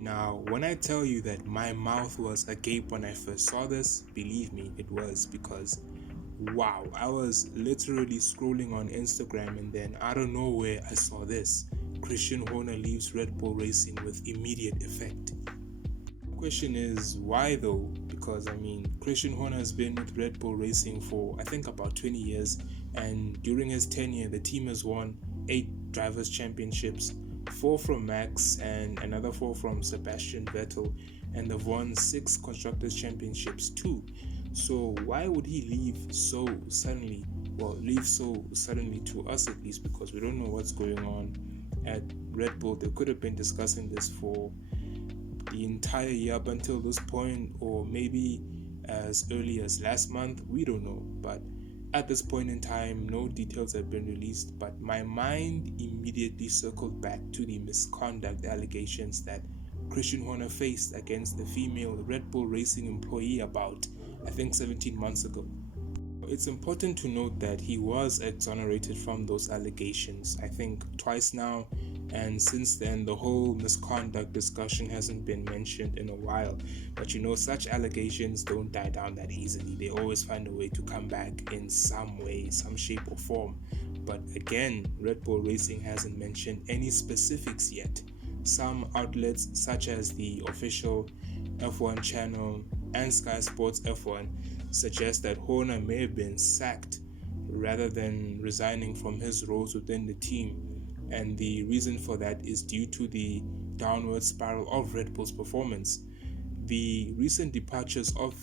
Now, when I tell you that my mouth was agape when I first saw this, believe me, it was, because wow, I was literally scrolling on Instagram and then out of nowhere I saw this. Christian Horner leaves Red Bull Racing with immediate effect. The question is, why though? Because Christian Horner has been with Red Bull Racing for I think about 20 years, and during his tenure the team has won 8 drivers' championships, 4 from Max and another 4 from Sebastian Vettel, and they've won 6 Constructors championships too. So why would he leave so suddenly? Well, leave so suddenly to us at least, because we don't know what's going on at Red Bull. They could have been discussing this for the entire year up until this point, or maybe as early as last month. We don't know, but at this point in time, no details have been released. But my mind immediately circled back to the misconduct allegations that Christian Horner faced against the female Red Bull Racing employee about, I think, 17 months ago. It's important to note that he was exonerated from those allegations, I think twice now, and since then the whole misconduct discussion hasn't been mentioned in a while. But such allegations don't die down that easily. They always find a way to come back in some way, some shape or form. But again, Red Bull Racing hasn't mentioned any specifics yet. Some outlets such as the official F1 channel and Sky Sports F1 suggest that Horner may have been sacked rather than resigning from his roles within the team, and the reason for that is due to the downward spiral of Red Bull's performance. The recent departures of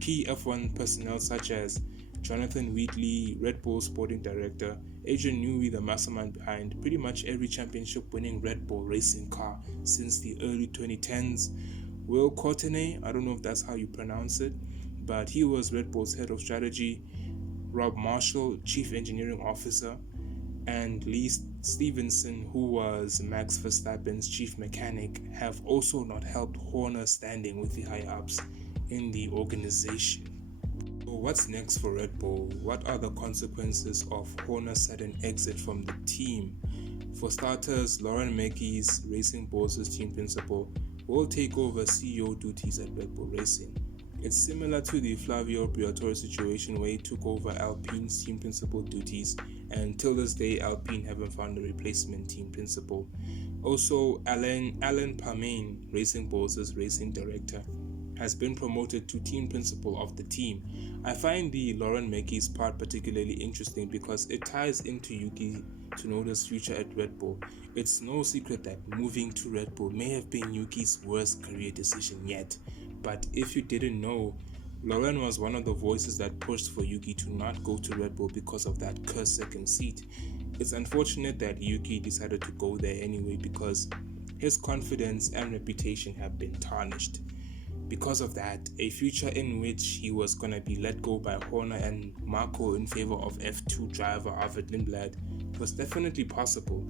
key F1 personnel such as Jonathan Wheatley, Red Bull sporting director, Adrian Newey, the mastermind behind pretty much every championship-winning Red Bull racing car since the early 2010s. Will Courtenay, I don't know if that's how you pronounce it, but he was Red Bull's head of strategy. Rob Marshall, chief engineering officer, and Lee Stevenson, who was Max Verstappen's chief mechanic, have also not helped Horner standing with the higher-ups in the organization. So what's next for Red Bull? What are the consequences of Horner's sudden exit from the team? For starters, Lauren Mackey's, Racing Bull's team principal, will take over CEO duties at Red Bull Racing. It's similar to the Flavio Briatore situation where he took over Alpine's team principal duties, and till this day Alpine haven't found a replacement team principal. Also, Alan Parmain, Racing Bull's racing director, has been promoted to team principal of the team. I find the Lauren Mackey's part particularly interesting because it ties into Yuki Tsunoda's future at Red Bull. It's no secret that moving to Red Bull may have been Yuki's worst career decision yet. But if you didn't know, Lauren was one of the voices that pushed for Yuki to not go to Red Bull because of that cursed second seat. It's unfortunate that Yuki decided to go there anyway because his confidence and reputation have been tarnished. Because of that, a future in which he was going to be let go by Horner and Marco in favor of F2 driver Arvid Lindblad was definitely possible.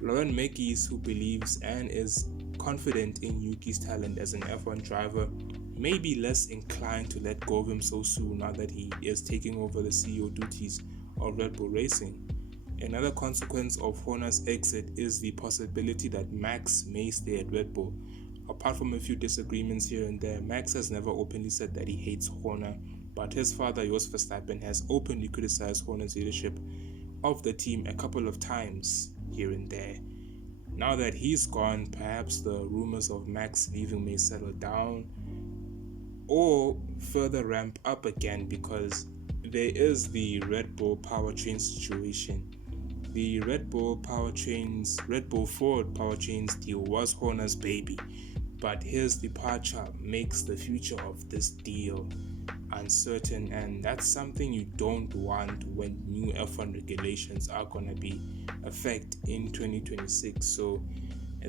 Lauren Mackey's, who believes and is confident in Yuki's talent as an F1 driver, may be less inclined to let go of him so soon now that he is taking over the CEO duties of Red Bull Racing. Another consequence of Horner's exit is the possibility that Max may stay at Red Bull. Apart from a few disagreements here and there, Max has never openly said that he hates Horner, but his father, Jos Verstappen, has openly criticized Horner's leadership of the team a couple of times here and there. Now that he's gone, perhaps the rumors of Max leaving may settle down or further ramp up again, because there is the Red Bull Powertrains situation. The Red Bull Ford Powertrains deal was Horner's baby, but his departure makes the future of this deal uncertain, and that's something you don't want when new F1 regulations are going to be effect in 2026. So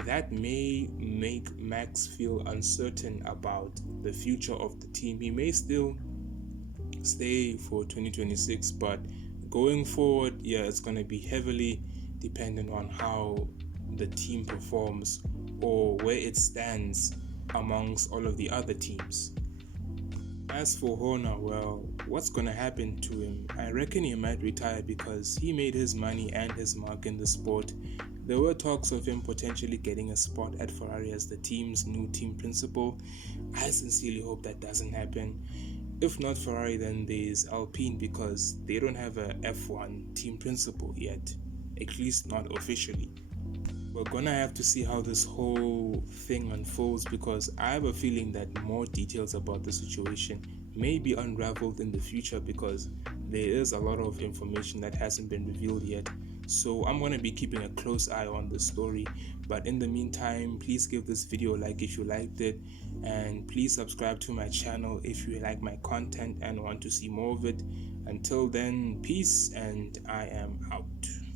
that may make Max feel uncertain about the future of the team. He may still stay for 2026, but going forward, it's going to be heavily dependent on how the team performs or where it stands amongst all of the other teams. As for Horner, well, what's going to happen to him? I reckon he might retire because he made his money and his mark in the sport There were talks of him potentially getting a spot at Ferrari as the team's new team principal. I sincerely hope that doesn't happen. If not Ferrari, then there's Alpine, because they don't have a F1 team principal yet, at least not officially. We're gonna have to see how this whole thing unfolds, because I have a feeling that more details about the situation may be unraveled in the future, because there is a lot of information that hasn't been revealed yet. So I'm gonna be keeping a close eye on the story. But in the meantime, please give this video a like if you liked it, and please subscribe to my channel if you like my content and want to see more of it. Until then, peace, and I am out.